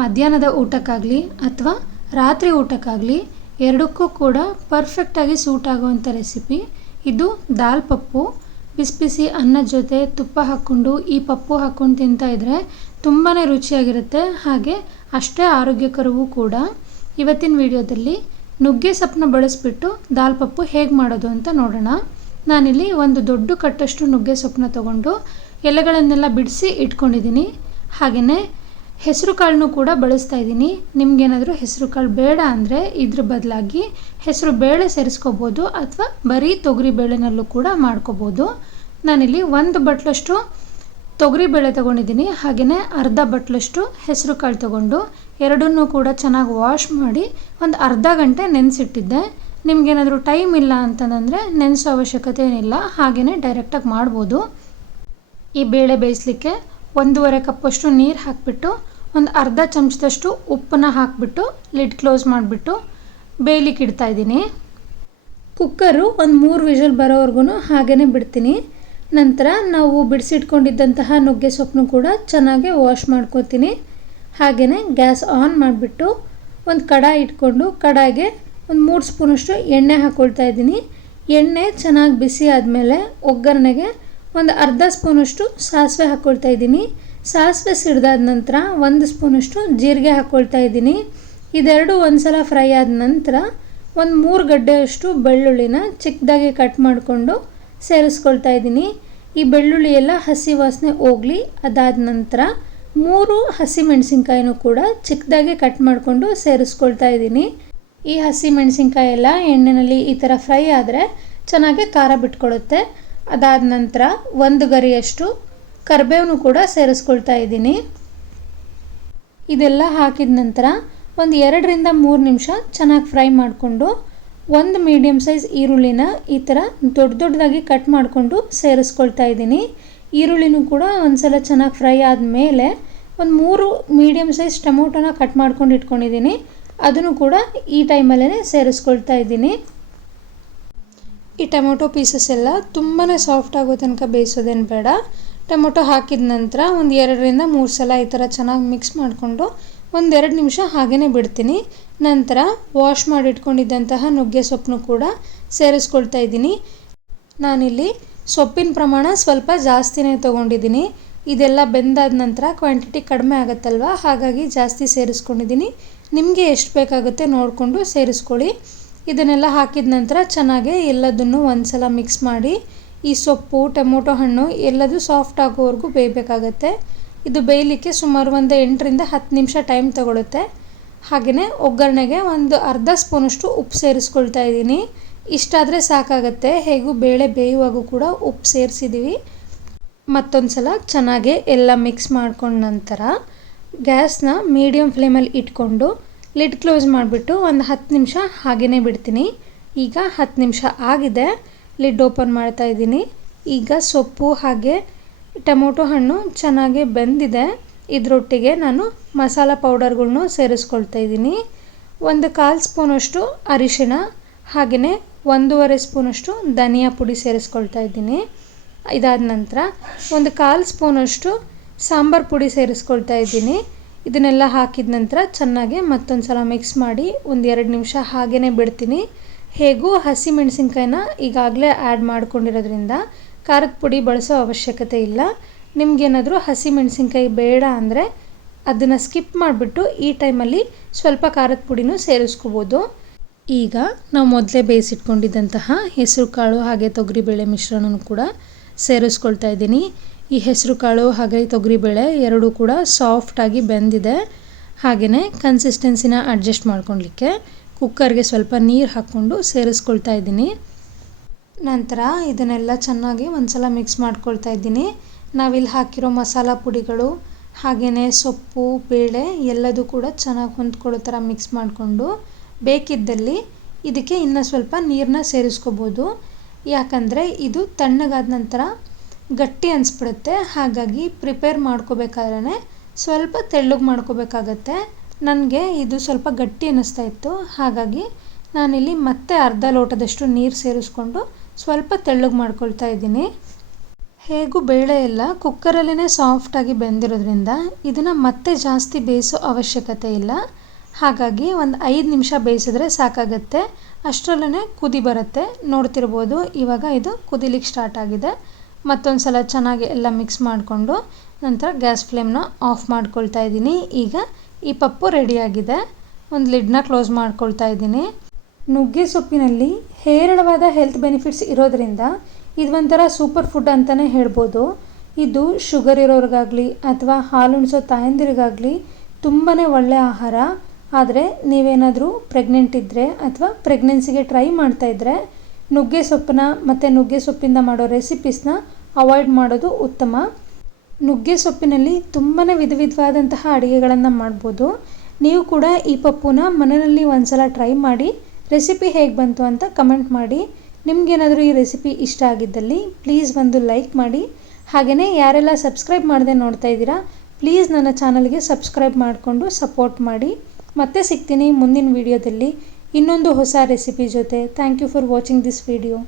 ಮಧ್ಯಾಹ್ನದ ಊಟಕ್ಕಾಗಲಿ ಅಥವಾ ರಾತ್ರಿ ಊಟಕ್ಕಾಗಲಿ ಎರಡಕ್ಕೂ ಕೂಡ ಪರ್ಫೆಕ್ಟಾಗಿ ಸೂಟ್ ಆಗುವಂಥ ರೆಸಿಪಿ ಇದು. ದಾಲ್ ಪಪ್ಪು ಬಿಸಿ ಬಿಸಿ ಅನ್ನದ ಜೊತೆ ತುಪ್ಪ ಹಾಕ್ಕೊಂಡು ಈ ಪಪ್ಪು ಹಾಕ್ಕೊಂಡು ತಿಂತಾಯಿದ್ರೆ ತುಂಬಾ ರುಚಿಯಾಗಿರುತ್ತೆ, ಹಾಗೆ ಅಷ್ಟೇ ಆರೋಗ್ಯಕರವೂ ಕೂಡ. ಇವತ್ತಿನ ವಿಡಿಯೋದಲ್ಲಿ ನುಗ್ಗೆ ಸೊಪ್ಪನ್ನ ಬಳಸಿಬಿಟ್ಟು ದಾಲ್ ಪಪ್ಪು ಹೇಗೆ ಮಾಡೋದು ಅಂತ ನೋಡೋಣ. ನಾನಿಲ್ಲಿ ಒಂದು ದೊಡ್ಡ ಕಟ್ಟಷ್ಟು ನುಗ್ಗೆ ಸೊಪ್ಪನ್ನ ತೊಗೊಂಡು ಎಲೆಗಳನ್ನೆಲ್ಲ ಬಿಡಿಸಿ ಇಟ್ಕೊಂಡಿದ್ದೀನಿ. ಹಾಗೆಯೇ ಹೆಸರು ಕಾಳನ್ನು ಕೂಡ ಬಳಸ್ತಾ ಇದ್ದೀನಿ. ನಿಮಗೇನಾದರೂ ಹೆಸರು ಕಾಳು ಬೇಡ ಅಂದರೆ ಇದ್ರ ಬದಲಾಗಿ ಹೆಸರು ಬೇಳೆ ಸೇರಿಸ್ಕೋಬೋದು ಅಥವಾ ಬರೀ ತೊಗರಿ ಬೇಳೆನಲ್ಲೂ ಕೂಡ ಮಾಡ್ಕೋಬೋದು. ನಾನಿಲ್ಲಿ ಒಂದು ಬಟ್ಲಷ್ಟು ತೊಗರಿ ಬೇಳೆ ತೊಗೊಂಡಿದ್ದೀನಿ, ಹಾಗೆಯೇ ಅರ್ಧ ಬಟ್ಲಷ್ಟು ಹೆಸರು ಕಾಳು ತೊಗೊಂಡು ಎರಡನ್ನೂ ಕೂಡ ಚೆನ್ನಾಗಿ ವಾಶ್ ಮಾಡಿ ಒಂದು ಅರ್ಧ ಗಂಟೆ ನೆನೆಸಿಟ್ಟಿದ್ದೆ. ನಿಮಗೇನಾದರೂ ಟೈಮ್ ಇಲ್ಲ ಅಂತಂದರೆ ನೆನೆಸೋ ಅವಶ್ಯಕತೆ ಏನಿಲ್ಲ, ಹಾಗೆಯೇ ಡೈರೆಕ್ಟಾಗಿ ಮಾಡ್ಬೋದು. ಈ ಬೇಳೆ ಬೇಯಿಸಲಿಕ್ಕೆ 1.5 ಕಪ್ಪಷ್ಟು ನೀರು ಹಾಕಿಬಿಟ್ಟು ಒಂದು ಅರ್ಧ ಚಮಚದಷ್ಟು ಉಪ್ಪನ್ನ ಹಾಕಿಬಿಟ್ಟು ಲಿಡ್ ಕ್ಲೋಸ್ ಮಾಡಿಬಿಟ್ಟು ಬೇಯಲಿಕ್ಕೆ ಇಡ್ತಾಯಿದ್ದೀನಿ. ಕುಕ್ಕರು ಒಂದು 3 ವಿಷಲ್ ಬರೋವರೆಗೂ ಹಾಗೇ ಬಿಡ್ತೀನಿ. ನಂತರ ನಾವು ಬಿಡಿಸಿಟ್ಕೊಂಡಿದ್ದಂತಹ ನುಗ್ಗೆ ಸೊಪ್ಪನ್ನು ಕೂಡ ಚೆನ್ನಾಗಿ ವಾಶ್ ಮಾಡ್ಕೋತೀನಿ. ಹಾಗೆಯೇ ಗ್ಯಾಸ್ ಆನ್ ಮಾಡಿಬಿಟ್ಟು ಒಂದು ಕಡಾಯಿ ಇಟ್ಕೊಂಡು ಕಡಾಯಿಗೆ ಒಂದು 3 ಸ್ಪೂನಷ್ಟು ಎಣ್ಣೆ ಹಾಕ್ಕೊಳ್ತಾ ಇದ್ದೀನಿ. ಎಣ್ಣೆ ಚೆನ್ನಾಗಿ ಬಿಸಿ ಆದಮೇಲೆ ಒಗ್ಗರಣೆಗೆ ಒಂದು ಅರ್ಧ ಸ್ಪೂನಷ್ಟು ಸಾಸಿವೆ ಹಾಕ್ಕೊಳ್ತಾ ಇದ್ದೀನಿ. ಸಾಸಿವೆ ಸಿಡ್ದಾದ ನಂತರ 1 ಸ್ಪೂನಷ್ಟು ಜೀರಿಗೆ ಹಾಕ್ಕೊಳ್ತಾ ಇದ್ದೀನಿ. ಇದೆರಡು ಒಂದು ಸಲ ಫ್ರೈ ಆದ ನಂತರ ಒಂದು 3 ಗಡ್ಡೆಯಷ್ಟು ಬೆಳ್ಳುಳ್ಳಿನ ಚಿಕ್ಕದಾಗಿ ಕಟ್ ಮಾಡಿಕೊಂಡು ಸೇರಿಸ್ಕೊಳ್ತಾ ಇದ್ದೀನಿ. ಈ ಬೆಳ್ಳುಳ್ಳಿ ಎಲ್ಲ ಹಸಿ ವಾಸನೆ ಹೋಗಲಿ. ಅದಾದ ನಂತರ 3 ಹಸಿಮೆಣಸಿನ್ಕಾಯಿನೂ ಕೂಡ ಚಿಕ್ಕದಾಗಿ ಕಟ್ ಮಾಡಿಕೊಂಡು ಸೇರಿಸ್ಕೊಳ್ತಾ ಇದ್ದೀನಿ. ಈ ಹಸಿಮೆಣಸಿನ್ಕಾಯಿ ಎಲ್ಲ ಎಣ್ಣೆಯಲ್ಲಿ ಈ ಥರ ಫ್ರೈ ಆದರೆ ಚೆನ್ನಾಗಿ ಖಾರ ಬಿಟ್ಕೊಳುತ್ತೆ. ಅದಾದ ನಂತರ 1 ಗರಿಯಷ್ಟು ಕರಿಬೇವನ್ನು ಕೂಡ ಸೇರಿಸ್ಕೊಳ್ತಾ ಇದ್ದೀನಿ. ಇದೆಲ್ಲ ಹಾಕಿದ ನಂತರ ಒಂದು 2ರಿಂದ 3 ನಿಮಿಷ ಚೆನ್ನಾಗಿ ಫ್ರೈ ಮಾಡಿಕೊಂಡು ಒಂದು ಮೀಡಿಯಮ್ ಸೈಜ್ ಈರುಳ್ಳಿನ ಈ ಥರ ದೊಡ್ಡದಾಗಿ ಕಟ್ ಮಾಡಿಕೊಂಡು ಸೇರಿಸ್ಕೊಳ್ತಾ ಇದ್ದೀನಿ. ಈರುಳ್ಳಿನೂ ಕೂಡ ಒಂದು ಸಲ ಚೆನ್ನಾಗಿ ಫ್ರೈ ಆದಮೇಲೆ ಒಂದು 3 ಮೀಡಿಯಮ್ ಸೈಜ್ ಟೊಮೊಟೊನ ಕಟ್ ಮಾಡ್ಕೊಂಡು ಇಟ್ಕೊಂಡಿದ್ದೀನಿ. ಅದನ್ನು ಕೂಡ ಈ ಟೈಮಲ್ಲೇ ಸೇರಿಸ್ಕೊಳ್ತಾ ಇದ್ದೀನಿ. ಈ ಟೊಮೊಟೊ ಪೀಸಸ್ ಎಲ್ಲ ತುಂಬಾ ಸಾಫ್ಟ್ ಆಗೋ ತನಕ ಬೇಯಿಸೋದೇನು ಬೇಡ. ಟೊಮೊಟೊ ಹಾಕಿದ ನಂತರ ಒಂದು 2ರಿಂದ 3 ಸಲ ಈ ಥರ ಚೆನ್ನಾಗಿ ಮಿಕ್ಸ್ ಮಾಡಿಕೊಂಡು ಒಂದು 2 ನಿಮಿಷ ಹಾಗೇ ಬಿಡ್ತೀನಿ. ನಂತರ ವಾಶ್ ಮಾಡಿ ಇಟ್ಕೊಂಡಿದ್ದಂತಹ ನುಗ್ಗೆ ಸೊಪ್ಪನ್ನು ಕೂಡ ಸೇರಿಸ್ಕೊಳ್ತಾ ಇದ್ದೀನಿ. ನಾನಿಲ್ಲಿ ಸೊಪ್ಪಿನ ಪ್ರಮಾಣ ಸ್ವಲ್ಪ ಜಾಸ್ತಿನೇ ತೊಗೊಂಡಿದ್ದೀನಿ. ಇದೆಲ್ಲ ಬೆಂದಾದ ನಂತರ ಕ್ವಾಂಟಿಟಿ ಕಡಿಮೆ ಆಗುತ್ತಲ್ವ, ಹಾಗಾಗಿ ಜಾಸ್ತಿ ಸೇರಿಸ್ಕೊಂಡಿದ್ದೀನಿ. ನಿಮಗೆ ಎಷ್ಟು ಬೇಕಾಗುತ್ತೆ ನೋಡಿಕೊಂಡು ಸೇರಿಸ್ಕೊಳ್ಳಿ. ಇದನ್ನೆಲ್ಲ ಹಾಕಿದ ನಂತರ ಚೆನ್ನಾಗಿ ಎಲ್ಲದನ್ನು ಒಂದು ಸಲ ಮಿಕ್ಸ್ ಮಾಡಿ ಈ ಸೊಪ್ಪು ಟೊಮೊಟೊ ಹಣ್ಣು ಎಲ್ಲದೂ ಸಾಫ್ಟ್ ಆಗೋವರೆಗೂ ಬೇಯಬೇಕಾಗತ್ತೆ. ಇದು ಬೇಯಲಿಕ್ಕೆ ಸುಮಾರು ಒಂದು 8ರಿಂದ 10 ನಿಮಿಷ ಟೈಮ್ ತಗೊಳುತ್ತೆ. ಹಾಗೆಯೇ ಒಗ್ಗರಣೆಗೆ ಒಂದು ಅರ್ಧ ಸ್ಪೂನಷ್ಟು ಉಪ್ಪು ಸೇರಿಸ್ಕೊಳ್ತಾ ಇದ್ದೀನಿ. ಇಷ್ಟಾದರೆ ಸಾಕಾಗತ್ತೆ. ಹೇಗೂ ಬೇಳೆ ಬೇಯುವಾಗೂ ಕೂಡ ಉಪ್ಪು ಸೇರಿಸಿದ್ದೀವಿ. ಮತ್ತೊಂದು ಸಲ ಚೆನ್ನಾಗಿ ಎಲ್ಲ ಮಿಕ್ಸ್ ಮಾಡ್ಕೊಂಡ ನಂತರ ಗ್ಯಾಸ್ನ ಮೀಡಿಯಮ್ ಫ್ಲೇಮಲ್ಲಿ ಇಟ್ಕೊಂಡು ಲಿಡ್ ಕ್ಲೋಸ್ ಮಾಡಿಬಿಟ್ಟು ಒಂದು 10 ನಿಮಿಷ ಹಾಗೇ ಬಿಡ್ತೀನಿ. ಈಗ 10 ನಿಮಿಷ ಆಗಿದೆ. ಲಿಡ್ ಓಪನ್ ಮಾಡ್ತಾ ಇದ್ದೀನಿ. ಈಗ ಸೊಪ್ಪು ಹಾಗೆ ಟೊಮೊಟೊ ಹಣ್ಣು ಚೆನ್ನಾಗಿ ಬೆಂದಿದೆ. ಇದರೊಟ್ಟಿಗೆ ನಾನು ಮಸಾಲ ಪೌಡರ್ಗಳ್ನು ಸೇರಿಸ್ಕೊಳ್ತಾ ಇದ್ದೀನಿ. ಒಂದು 1/4 ಸ್ಪೂನಷ್ಟು ಅರಿಶಿಣ, ಹಾಗೆಯೇ 1.5 ಸ್ಪೂನಷ್ಟು ಧನಿಯಾ ಪುಡಿ ಸೇರಿಸ್ಕೊಳ್ತಾ ಇದ್ದೀನಿ. ಇದಾದ ನಂತರ ಒಂದು 1/4 ಸ್ಪೂನಷ್ಟು ಸಾಂಬಾರು ಪುಡಿ ಸೇರಿಸ್ಕೊಳ್ತಾ ಇದ್ದೀನಿ. ಇದನ್ನೆಲ್ಲ ಹಾಕಿದ ನಂತರ ಚೆನ್ನಾಗಿ ಮತ್ತೊಂದು ಸಲ ಮಿಕ್ಸ್ ಮಾಡಿ ಒಂದು 2 ನಿಮಿಷ ಹಾಗೇ ಬಿಡ್ತೀನಿ. ಹೇಗೂ ಹಸಿಮೆಣಸಿನ್ಕಾಯಿನ ಈಗಾಗಲೇ ಆ್ಯಡ್ ಮಾಡ್ಕೊಂಡಿರೋದ್ರಿಂದ ಖಾರದ ಪುಡಿ ಬಳಸೋ ಅವಶ್ಯಕತೆ ಇಲ್ಲ. ನಿಮಗೇನಾದರೂ ಹಸಿಮೆಣಸಿನ್ಕಾಯಿ ಬೇಡ ಅಂದರೆ ಅದನ್ನು ಸ್ಕಿಪ್ ಮಾಡಿಬಿಟ್ಟು ಈ ಟೈಮಲ್ಲಿ ಸ್ವಲ್ಪ ಖಾರದ ಪುಡಿನೂ ಸೇರಿಸ್ಕೋಬೋದು. ಈಗ ನಾವು ಮೊದಲೇ ಬೇಯಿಸಿಟ್ಕೊಂಡಿದ್ದಂತಹ ಹೆಸರು ಕಾಳು ಹಾಗೆ ತೊಗರಿಬೇಳೆ ಮಿಶ್ರಣನೂ ಕೂಡ ಸೇರಿಸ್ಕೊಳ್ತಾ ಇದ್ದೀನಿ. ಈ ಹೆಸರು ಕಾಳು ಹಾಗೆ ತೊಗರಿಬೇಳೆ ಎರಡೂ ಕೂಡ ಸಾಫ್ಟಾಗಿ ಬೆಂದಿದೆ. ಹಾಗೆಯೇ ಕನ್ಸಿಸ್ಟೆನ್ಸಿನ ಅಡ್ಜಸ್ಟ್ ಮಾಡ್ಕೊಳ್ಲಿಕ್ಕೆ ಕುಕ್ಕರ್ಗೆ ಸ್ವಲ್ಪ ನೀರು ಹಾಕ್ಕೊಂಡು ಸೇರಿಸ್ಕೊಳ್ತಾ ಇದ್ದೀನಿ. ನಂತರ ಇದನ್ನೆಲ್ಲ ಚೆನ್ನಾಗಿ ಒಂದು ಸಲ ಮಿಕ್ಸ್ ಮಾಡ್ಕೊಳ್ತಾ ಇದ್ದೀನಿ. ನಾವಿಲ್ಲಿ ಹಾಕಿರೋ ಮಸಾಲ ಪುಡಿಗಳು ಹಾಗೆಯೇ ಸೊಪ್ಪು ಬೇಳೆ ಎಲ್ಲದೂ ಕೂಡ ಚೆನ್ನಾಗಿ ಹೊಂದ್ಕೊಳ್ಳೋ ಥರ ಮಿಕ್ಸ್ ಮಾಡಿಕೊಂಡು ಬೇಕಿದ್ದಲ್ಲಿ ಇದಕ್ಕೆ ಇನ್ನೂ ಸ್ವಲ್ಪ ನೀರನ್ನ ಸೇರಿಸ್ಕೋಬೋದು. ಯಾಕಂದರೆ ಇದು ತಣ್ಣಗಾದ ನಂತರ ಗಟ್ಟಿ ಅನಿಸ್ಬಿಡುತ್ತೆ. ಹಾಗಾಗಿ ಪ್ರಿಪೇರ್ ಮಾಡ್ಕೋಬೇಕಾದ್ರೆ ಸ್ವಲ್ಪ ತೆಳ್ಳಗೆ ಮಾಡ್ಕೋಬೇಕಾಗತ್ತೆ. ನನಗೆ ಇದು ಸ್ವಲ್ಪ ಗಟ್ಟಿ ಅನ್ನಿಸ್ತಾ ಇತ್ತು, ಹಾಗಾಗಿ ನಾನಿಲ್ಲಿ ಮತ್ತೆ ಅರ್ಧ ಲೋಟದಷ್ಟು ನೀರು ಸೇರಿಸ್ಕೊಂಡು ಸ್ವಲ್ಪ ತೆಳ್ಳಗೆ ಮಾಡ್ಕೊಳ್ತಾ ಇದ್ದೀನಿ. ಹೇಗೂ ಬೇಳೆ ಎಲ್ಲ ಕುಕ್ಕರಲ್ಲೇ ಸಾಫ್ಟಾಗಿ ಬೆಂದಿರೋದ್ರಿಂದ ಇದನ್ನು ಮತ್ತೆ ಜಾಸ್ತಿ ಬೇಯಿಸೋ ಅವಶ್ಯಕತೆ ಇಲ್ಲ. ಹಾಗಾಗಿ ಒಂದು 5 ನಿಮಿಷ ಬೇಯಿಸಿದ್ರೆ ಸಾಕಾಗುತ್ತೆ. ಅಷ್ಟರಲ್ಲೇ ಕುದಿ ಬರುತ್ತೆ. ನೋಡ್ತಿರ್ಬೋದು ಇವಾಗ ಇದು ಕುದಿಲಿಕ್ಕೆ ಸ್ಟಾರ್ಟ್ ಆಗಿದೆ. ಮತ್ತೊಂದು ಸಲ ಚೆನ್ನಾಗಿ ಎಲ್ಲ ಮಿಕ್ಸ್ ಮಾಡಿಕೊಂಡು ನಂತರ ಗ್ಯಾಸ್ ಫ್ಲೇಮ್ನ ಆಫ್ ಮಾಡ್ಕೊಳ್ತಾ ಇದ್ದೀನಿ. ಈಗ ಈ ಪಪ್ಪು ರೆಡಿಯಾಗಿದೆ. ಒಂದು ಲಿಡ್ನ ಕ್ಲೋಸ್ ಮಾಡ್ಕೊಳ್ತಾ ಇದ್ದೀನಿ. ನುಗ್ಗೆ ಸೊಪ್ಪಿನಲ್ಲಿ ಹೇರಳವಾದ ಹೆಲ್ತ್ ಬೆನಿಫಿಟ್ಸ್ ಇರೋದ್ರಿಂದ ಇದು ಒಂಥರ ಸೂಪರ್ ಫುಡ್ ಅಂತಲೇ ಹೇಳ್ಬೋದು. ಇದು ಶುಗರ್ ಇರೋರಿಗಾಗಲಿ ಅಥವಾ ಹಾಲುಣಿಸೋ ತಾಯಂದಿರಿಗಾಗಲಿ ತುಂಬಾ ಒಳ್ಳೆಯ ಆಹಾರ. ಆದರೆ ನೀವೇನಾದರೂ ಪ್ರೆಗ್ನೆಂಟ್ ಇದ್ದರೆ ಅಥವಾ ಪ್ರೆಗ್ನೆನ್ಸಿಗೆ ಟ್ರೈ ಮಾಡ್ತಾಯಿದ್ರೆ ನುಗ್ಗೆ ಸೊಪ್ಪನ್ನ ಮತ್ತು ನುಗ್ಗೆ ಸೊಪ್ಪಿಂದ ಮಾಡೋ ರೆಸಿಪೀಸ್ನ ಅವಾಯ್ಡ್ ಮಾಡೋದು ಉತ್ತಮ. ನುಗ್ಗೆ ಸೊಪ್ಪಿನಲ್ಲಿ ತುಂಬಾ ವಿಧವಾದಂತಹ ಅಡುಗೆಗಳನ್ನು ಮಾಡ್ಬೋದು. ನೀವು ಕೂಡ ಈ ಪಪ್ಪುನ ಮನೆಯಲ್ಲಿ ಒಂದ್ಸಲ ಟ್ರೈ ಮಾಡಿ ರೆಸಿಪಿ ಹೇಗೆ ಬಂತು ಅಂತ ಕಮೆಂಟ್ ಮಾಡಿ. ನಿಮಗೇನಾದರೂ ಈ ರೆಸಿಪಿ ಇಷ್ಟ ಆಗಿದ್ದಲ್ಲಿ ಪ್ಲೀಸ್ ಒಂದು ಲೈಕ್ ಮಾಡಿ. ಹಾಗೆಯೇ ಯಾರೆಲ್ಲ ಸಬ್ಸ್ಕ್ರೈಬ್ ಮಾಡದೆ ನೋಡ್ತಾ ಇದ್ದೀರಾ ಪ್ಲೀಸ್ ನನ್ನ ಚಾನಲ್ಗೆ ಸಬ್ಸ್ಕ್ರೈಬ್ ಮಾಡಿಕೊಂಡು ಸಪೋರ್ಟ್ ಮಾಡಿ. ಮತ್ತೆ ಸಿಗ್ತೀನಿ ಮುಂದಿನ ವಿಡಿಯೋದಲ್ಲಿ ಇನ್ನೊಂದು ಹೊಸ ರೆಸಿಪಿ ಜೊತೆ. Thank you for watching this video.